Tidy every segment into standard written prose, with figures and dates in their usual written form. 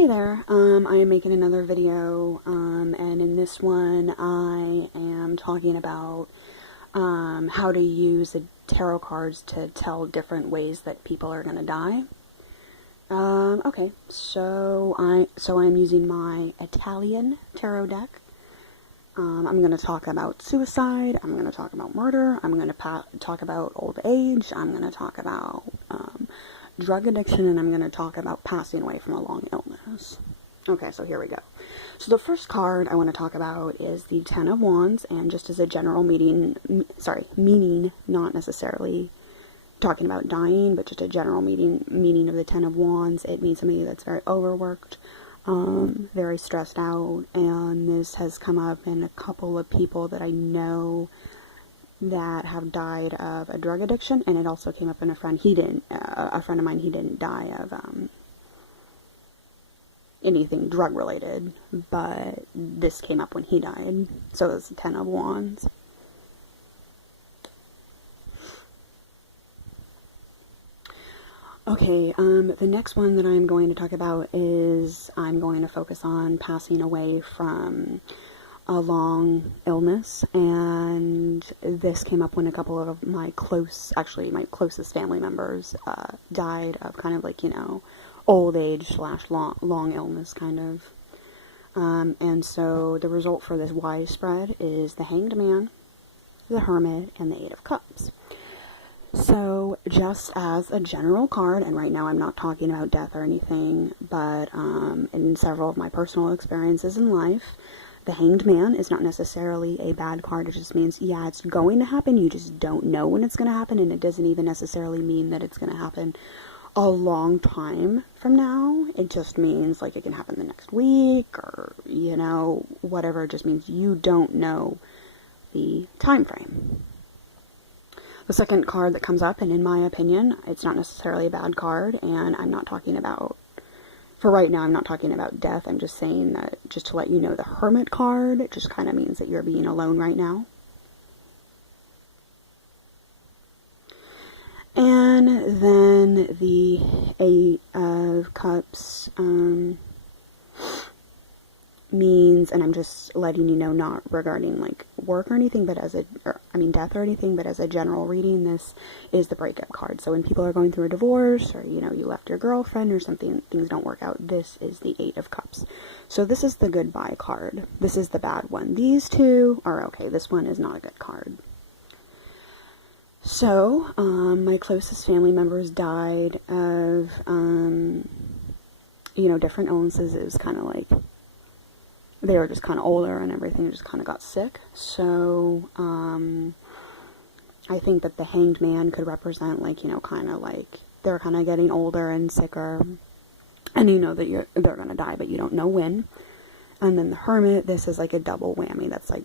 Hey there, I am making another video, and in this one I am talking about how to use the tarot cards to tell different ways that people are going to die. Okay, so I'm using my Italian tarot deck. I'm going to talk about suicide, I'm going to talk about murder, I'm going to talk about old age, I'm going to talk about drug addiction, and I'm going to talk about passing away from a long illness. Okay, so here we go. So the first card I want to talk about is the Ten of Wands, and just as a general meaning, not necessarily talking about dying, but just a general meaning of the Ten of Wands, it means somebody that's very overworked, very stressed out, and this has come up in a couple of people that I know that have died of a drug addiction, and it also came up in a friend of mine. He didn't die of anything drug related, but this came up when he died. So it's the Ten of Wands. Okay, the next one that I'm going to talk about is I'm going to focus on passing away from a long illness, and this came up when a couple of my closest family members died of kind of like, old age / long illness kind of. And so the result for this wise spread is the Hanged Man, the Hermit, and the Eight of Cups. So just as a general card, and right now I'm not talking about death or anything, but in several of my personal experiences in life, the Hanged Man is not necessarily a bad card. It just means, yeah, it's going to happen. You just don't know when it's going to happen, and it doesn't even necessarily mean that it's going to happen a long time from now. It just means, like, it can happen the next week or, whatever. It just means you don't know the time frame. The second card that comes up, and in my opinion, it's not necessarily a bad card, and I'm not talking about, for right now, I'm not talking about death. I'm just saying that, just to let you know, the Hermit card, it just kind of means that you're being alone right now. And then the Eight of Cups means, and I'm just letting you know, not regarding like work or anything, but death or anything, but as a general reading, this is the breakup card. So when people are going through a divorce, or you left your girlfriend or something, things don't work out, this is the Eight of Cups. So this is the goodbye card. This is the bad one. These two are okay. This one is not a good card. So my closest family members died of different illnesses. It was kind of like they were just kind of older and everything, just kind of got sick. So, I think that the Hanged Man could represent, like, kind of like they're kind of getting older and sicker, and that they're going to die, but you don't know when. And then the Hermit, this is like a double whammy. That's like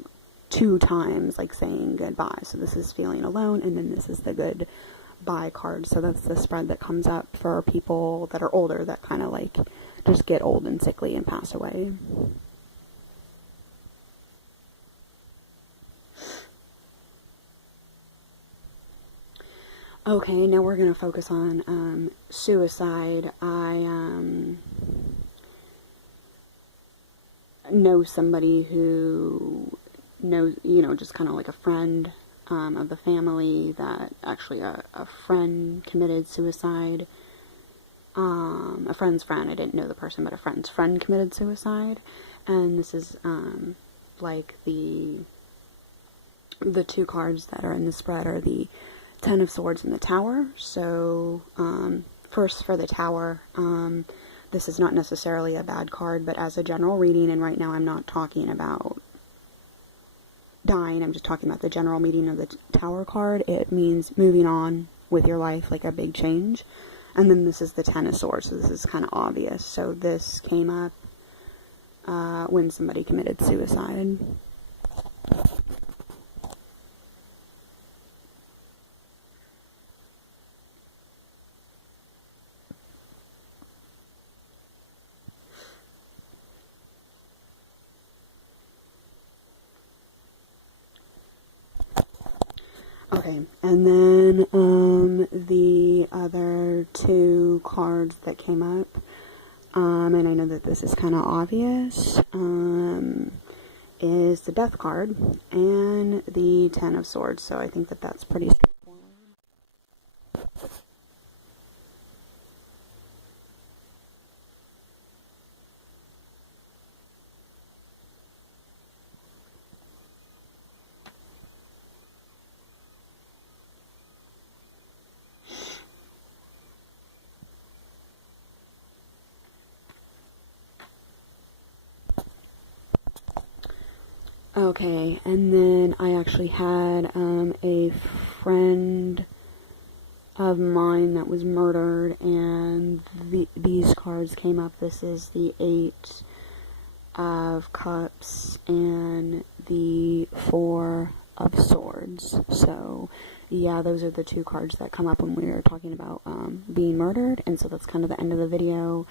2 times, like, saying goodbye. So this is feeling alone, and then this is the goodbye card. So that's the spread that comes up for people that are older, that kind of like just get old and sickly and pass away. Okay, now we're going to focus on suicide. I know somebody who knows, just kind of like a friend of the family, that actually a friend committed suicide. A friend's friend, I didn't know the person, but a friend's friend committed suicide. And this is like the 2 cards that are in the spread are the Ten of Swords and the Tower. So, first for the Tower, this is not necessarily a bad card, but as a general reading, and right now I'm not talking about dying, I'm just talking about the general meaning of the Tower card. It means moving on with your life, like a big change. And then this is the Ten of Swords, so this is kind of obvious. So this came up when somebody committed suicide. Okay, and then the other 2 cards that came up and I know that this is kind of obvious, is the Death card and the Ten of Swords. So I think that that's pretty straightforward. Okay, and then I actually had a friend of mine that was murdered, and these cards came up. This is the Eight of Cups and the Four of Swords. So yeah, those are the two cards that come up when we were talking about being murdered, and so that's kind of the end of the video.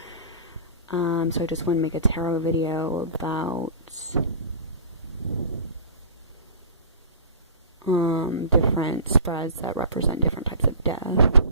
So I just want to make a tarot video about different spreads that represent different types of death.